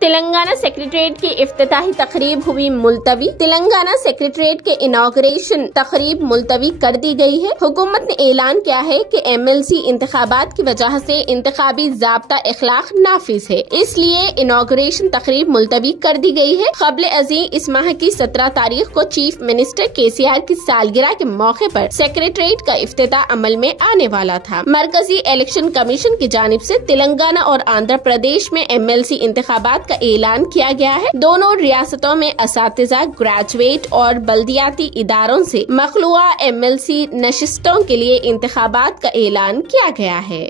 Telangana secretariat की इफ्तिताही तकरीब हुई मुलतवी। तेलंगाना सेक्रेटरीट के इनॉग्रेशन तकरीब मुलतवी कर दी गई है। हुकूमत ने ऐलान किया है कि MLC इंतखाबात की वजह से इंतखाबी ज़ाब्ता इखलाक नाफिज है, इसलिए इनॉग्रेशन तकरीब मुलतवी कर दी गई है। क़ब्ल अज़ीं इस माह की 17 तारीख को चीफ मिनिस्टर KCR की सालगिरह के मौके पर सेक्रेटरीट का इफ्तिताह अमल में आने वाला था। मरकजी इलेक्शन कमीशन की जानिब से तेलंगाना और आंध्र प्रदेश में MLC इंतखाबात का ऐलान किया गया है। दोनों रियासतों में असातिज़ा, ग्रेजुएट और बल्दियाती इदारों से मखलूआ MLC नशिस्तों के लिए इंतखाबात का ऐलान किया गया है।